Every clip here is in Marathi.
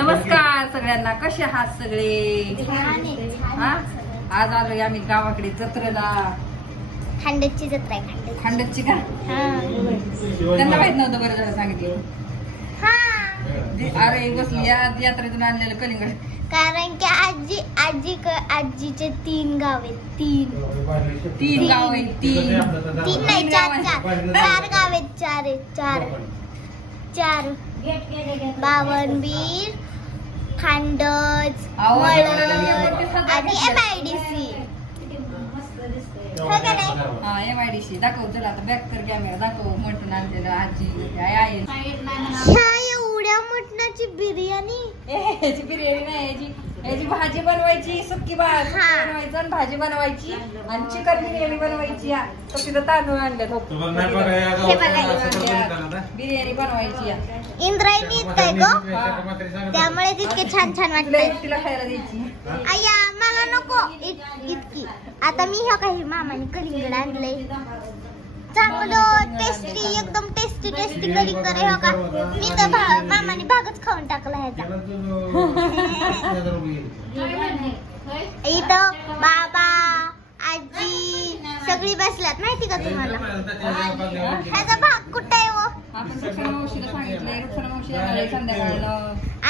नमस्कार सगळ्यांना, कसे आहात सगळे? हा, आज आलोय आम्ही गावाकडे जत्रेला. खांडची जत्रा आहे. खांडची का? त्यांना माहित नव्हतं, बरं झालं सांगितलं. अरे बसली यात्रेतून आणलेलं कलिंगड. कारण की आजीचे 3 गाव आहेत. 3 गाव आहेत. 3 नाही, 4 गाव आहेत. 4 बावनबीर, खांडच, आणि MIDC. MIDC दाखव. चला आता बॅक कर कॅमेरा, दाखव मटण आणलेलं आजी आई. ह्या एवढ्या मटणाची बिर्याणी. याची बिर्याणी नाही, याची भाजी बनवायची, सुकी भाजी बनवायची आणि भाजी बनवायची आणि चिकन बिर्याणी बनवायची. तर तिथं तांदूळ आणले बिर्याणी बनवायची. इंद्रायणी काय गो, त्यामुळे तितके छान छान वाटले. तिला खायला द्यायची. आया मला नको इतकी. आता मी ह्या काही मामाने कलिंगड आणलंय, चांगलं टेस्टी, एकदम टेस्टी कलिंगड आहे. हो का, मी तर मामाने भागच खाऊन टाकला ह्याचा. इथं बाबा आजी सगळी बसल्यात, माहिती का तुम्हाला? ह्याचा भाग कुठं आहे वो?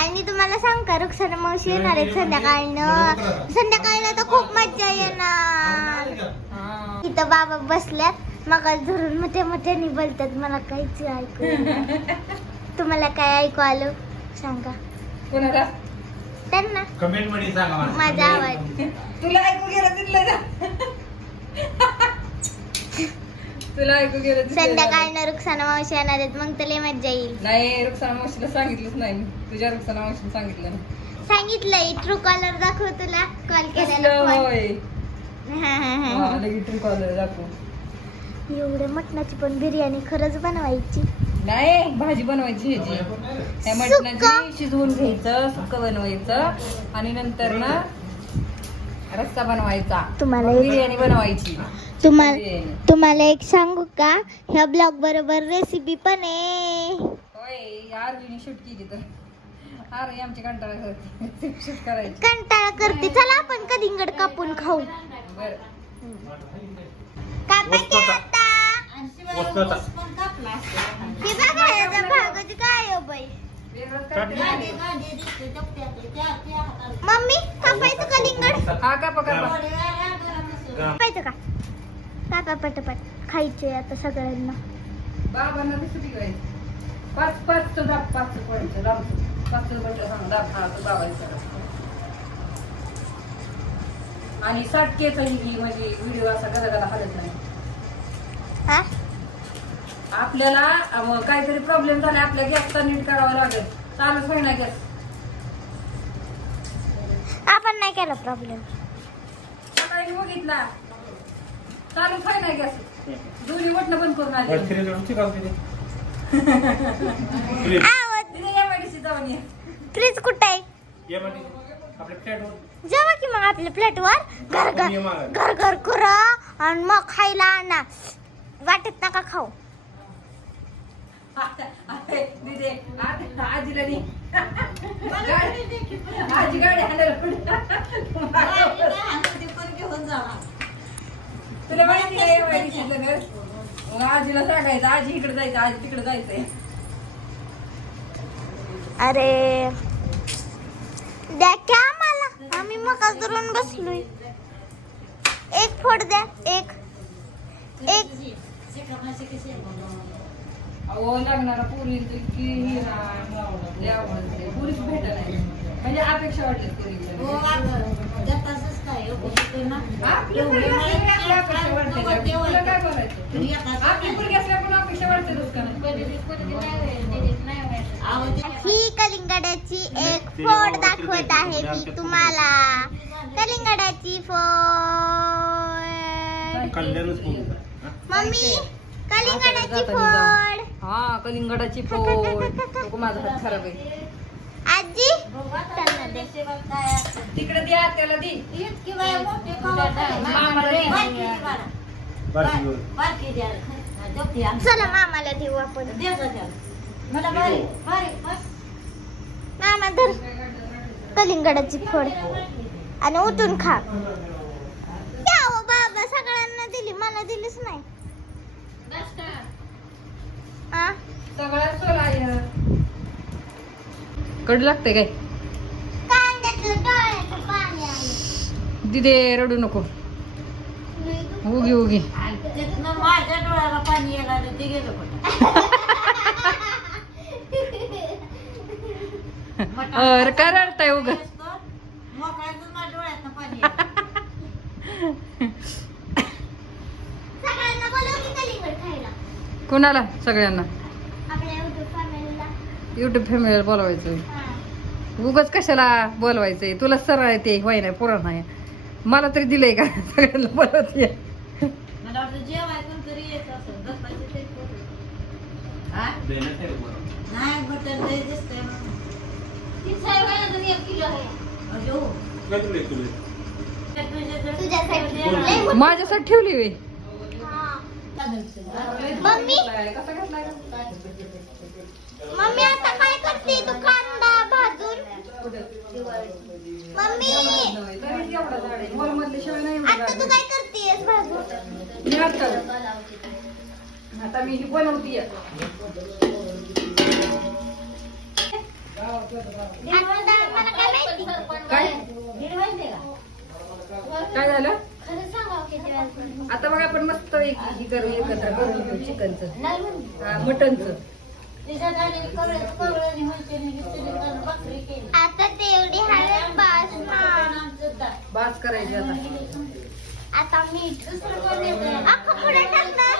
आणि तुम्हाला सांग का, रुक्साना मावशी येणार आहे संध्याकाळनं तर खूप मज्जा येणार. इथं बाबा बसल्यात, मग धरून मोठ्याने बोलतात, मला काहीच ऐकू येईना. तुम्हाला काय ऐकू आलं सांगा त्यांना, कमेंट मध्ये सांगा माझा आवाज. तुला ऐकू गेलं तिथलं ना? तुला ऐकू गेलं? संध्याकाळनं रुक्साना मावशी येणार आहेत, मग तर लय मज्जा येईल. नाही, रुक्साना मावशीला सांगितलंच नाही. तुझ्या रुक्साना मावशीला सांगितलं ना? सांगितलंय. ट्रू कॉलर दाखव तुला कॉल केलेला. ट्रू कॉलर दाखव. एवढ्या मटणाची पण बिर्याणी खरंच बनवायची नाही, भाजी बनवायची ह्याची. त्या मटणाची शिजवून घ्यायचं, सुक्क बनवायचं आणि नंतर ना रस्सा बनवायचा. तुम्हाला बिर्याणी बनवायची. तुम्हाला एक सांगू का, ह्या ब्लॉग बरोबर रेसिपी पण आहे. होय, आरवीने शूट केली तर आरवी आमची कंटाळा करते शूट करायची. कंटाळा करते. चला आपण कलिंगड कापून खाऊ. बरं, कापायचे आता. हे बघा, याचा भागच काय आहे बाई. मम्मी कापायचं कलिंगड. हा कापा कापा. कापायचं का? कापा पटपट, खायचे आता सगळ्यांना. बाबांना दिसत काय 5 दाब 5 पॉईंट दाब 5 बटन सांग दाब. हा तो दाबायचा. आणि 60Kचा ही म्हणजे व्हिडिओ असा गदागदा हलत नाही. हा, आपल्याला काहीतरी प्रॉब्लेम झाला, आपल्या गॅसचा नीट करावा लागेल. चालूच होईना गॅस. आपण नाही केला प्रॉब्लेम. सकाळी बघितला चालूच होईना गॅस. दोन्ही बटणं बंद करून आले. MIDC जाऊन ये. फ्रीज कुठं आहे? जेव्हा की मग आपल्या प्लेटवर घर घर करा आणि मग खायला आणा. वाटत नका खाऊ. दिदे आजीला दे. आजी गाडी तुला माहिती आहे MIDC घर? मग आजीला सांगायचं, आजी इकडे जायचं, आजी तिकडे जायचंय. अरे द्या क्या मला, आम्ही मग धरून बसलोय. एक फोड द्या. एक अहो, लागणारा पुरी की पुरीच भेटत नाही, म्हणजे अपेक्षा वाटली. आपली पुरी अपेक्षा वाटते. तुला काय बोलायचं? आपली पुरी असल्या पण अपेक्षा वाटते ही कलिंगडाची एक फोड दाखवत आहे मी तुम्हाला. कलिंगडाची फोड. मम्मी कलिंगडाची फोड. हा, कलिंगडाची फोड. माझा हात खराब आहे. आजी तिकडे द्या, त्याला दे. चला मामाला देऊ आपण. मामा धर. कलिंगडाची फोड आणि उठून खा. द्यावं बाबा, सगळ्यांना दिली, मला दिलीच नाही. आ? सगळ्या सोला कडू लागते काय? कांद्याचं डोळ्याचं पाणी आलं. दिदे रडू नको. उगी उगी माझ्या डोळ्याला पाणी येणार ते गेलं काय रडताय उग? मोकळ्यातून माझ्या डोळ्यात पाणी सगळ्यांना बोलव की कलिंगड खायला. कुणाला? सगळ्यांना. आपल्या YouTube फॅमिलीला. युट्यूब फॅमिलीला बोलवायचं. हा. उगाच कशाला बोलवायचंय? तुला सरळ ते होय नाही पुरण आहे. मला तरी दिलंय का सगळ्यांना बोलवते? मला वाटतं जेवायचं तरी येत असं दत्ताचे ते नाही बटर लय दिसतंय तुझ्यासाठी. माझ्यासाठी ठेवली वे. मम्मी मम्मी आता काय करते तू? कांदा भाजून. मम्मी आता तू काय करतेस भाजून? आता मी बनवतीये. आता मला काय माहिती? काय काय झालं? खरं सांगा किती वेळा. आता बघा आपण मस्त एक करू, एकत्र करून घेऊ चिकनचं मटनचं. आता तेवढी हळद बास ना. बास करायची आता. आता मीठ अख्खा पुढे टाकणार.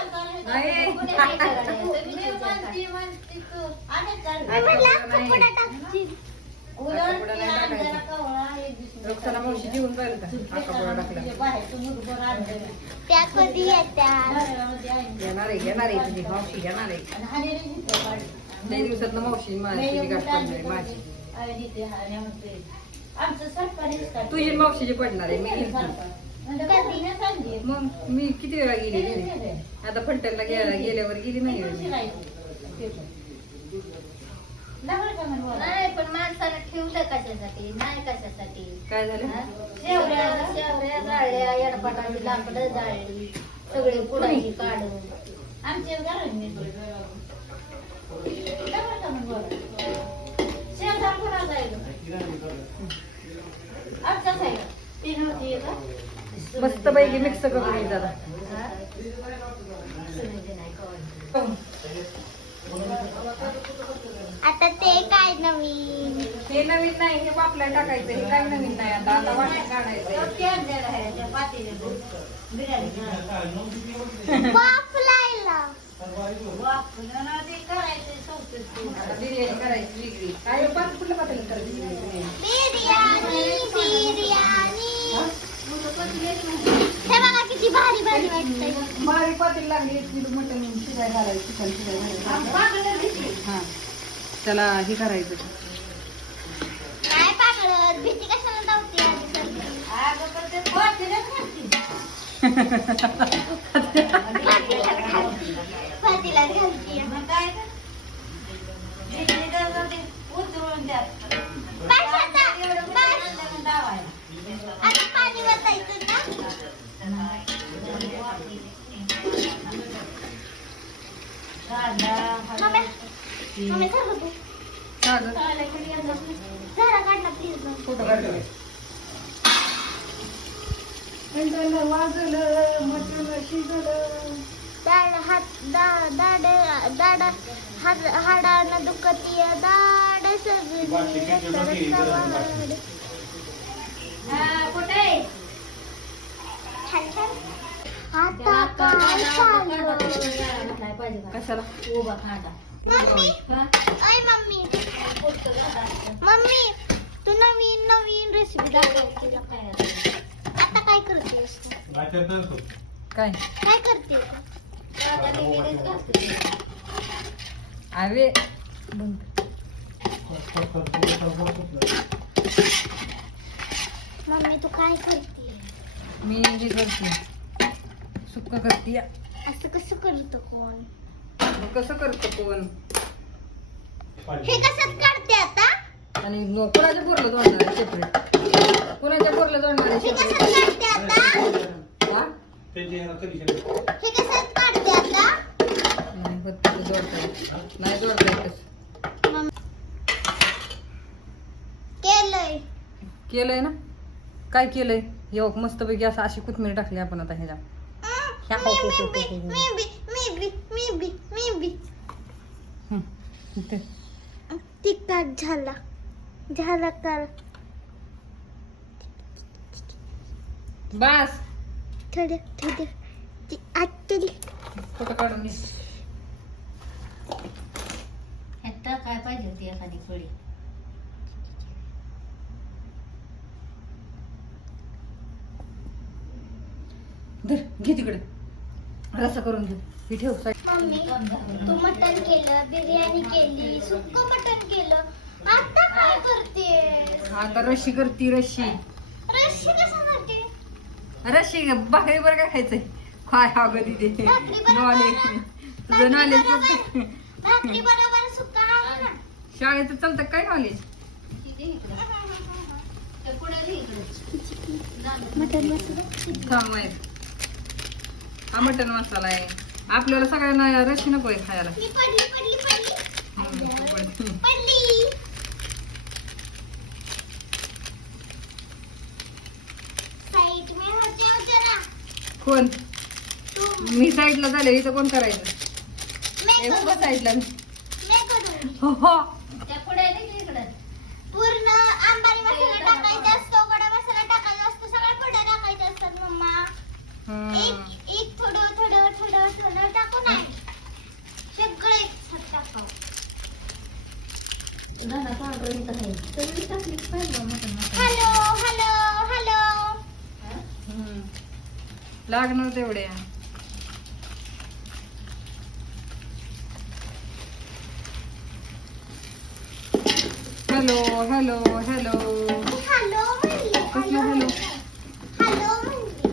नाही. मी म्हटलं अख्खा पुढे टाकची. रोक्षाला मावशी जेवून पाहिलं का? आका पोळा टाकला. त्या कधी येतात? येणार आहे तुझी मावशी येणार आहे. लई दिवसात मावशी माझी गाठ पडणार माझी. तुझी मावशीची पडणार आहे. मी गेली. मग मी किती वेळा गेली घरी? आता फलटणला गेल्यावर गेली नाही. नाही पण माणसाला ठेवलं कशासाठी? नाही कशासाठी. काय झालं? शेवऱ्या जाळल्या, एडपाटाची लाकडं जाळली, सगळे पुढाई काढून. आमच्या घरात शेवटा पुन्हा जायला आमच्या साईड ती नव्हती का? मस्त पैकी मिक्स करून घे जरा. आता ते काय नवीन? हे नवीन नाही, हे वापला टाकायचं. हे काय नवीन नाही. आता आता वाटण काढायचं. वाफलायला आता बिर्याणी करायची वेगळी. काय कुठलं पातेलं करायची? बिर्याणी. हे बघा किती भारी भारी वाटतंय. बारीक पातेलं लागली. 1 किलो मटण शिजाय घालायचं, चिकन शिजाय घालायचं. हा त्याला हे करायचं. काय पागळत? भीती कशाला लावते? फातीला घालते. आता पाणी वाचायचं ना. मम्मी सांग तू. जरा काढ ना प्लीज. फोटो काढले. वाजलं मटण शिजलं. दाड हाडानं दुखतीय दाड सगळी आता काय चाललं? कशाला? मम्मी ओय मम्मी मम्मी तू नवीन नवीन रेसिपी दाखव. आता काय करतेस? काय काय करते? अरे मम्मी तू काय करते? मी हे करते, सुक्क करते. असं कसं करतो कोण? कसं करतो कोण? हे कसं काढते आता? आणि कोणाच्या पोरला जोडणार आहे सेपरेट? कोणाच्या पोरला जोडणार आहे हे कसं सेपरेट? काढते आता? हा? हे कसं काढते आता? नाही होत तसं जोडता येत. नाही जोडता येत तसं. केलंय. केलंय ना? काय केलंय? योग मस्तपैकी असं अशी कोथिंबीर टाकली आपण आता ह्याला. ते. तिखट झाला झाला कर बस थोडं थोडं आतली फोटो काढून घे. ह्यात काय पाहिजे होती एखादी फळी. धर घे तिकडे रस्सा करून घे. ही ठेव साईड. मम्मी तू मटण केलं बिर्याणी केली सुक्क मटण केलं आता काय करते आता रशी करती रशी. रशी कसं करते रशी भाकरी बरं काय खायचंय? काय अगं तिथे भाकरी बरोबर. नॉलेज तुझं नॉलेज भाकरी बरोबर सुक्का आहे ना शाळेचं चालतं काय नॉलेज? तिथे इकडे त्या पुढे इकडे मटण मसाला काम आहे. हा मटन मसाला आहे. आपल्याला सगळ्यांना रशी नको आहे खायला. मी पडली पडली पडली तू पण. पडली साईड में हो जाओ जरा कोण? तू मी साईडला झाले इथं कोण करायचं? मैं ए उभं करूंगी साईडला. मैं करूंगी हो हो त्या पुढे इकडे पूर्ण आंबारी मसाला टाकायचा असतो गडा मसाला टाकायचा असतो सगळ्या पुढे टाकायचे असतात मम्मा एक एक थोडं थोडं थोडं थोडं टाकू नाही सगळं एक टाकावं झाला पावडर इथं आहे तुम्ही टाकलीच पाहिजे मटण मसाला. हॅलो हॅलो हॅलो लागणार तेवढे. हॅलो हॅलो हॅलो हॅलो म्हणली कसलं हॅलो? हॅलो म्हणली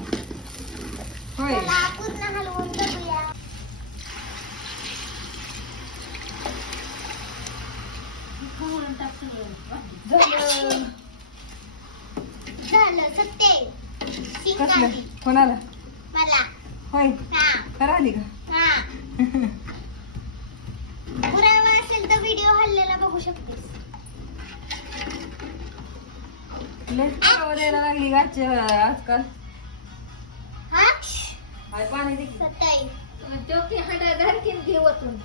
होय चला पूर्ण हलवून बघूया खवळून टाक सगळं. झालं. झालं सत्य कसलं शिंगाली कोणाला? मला होय हा खरं आली का? हा पुरावा असेल तर व्हिडिओ हल्लेला बघू शकतेस लय पुरावा द्यायला लागली गाची आजकाल. हा काय पाणी दे की. सत्य तुम्ही तो की हंडा घरकीन घे वतून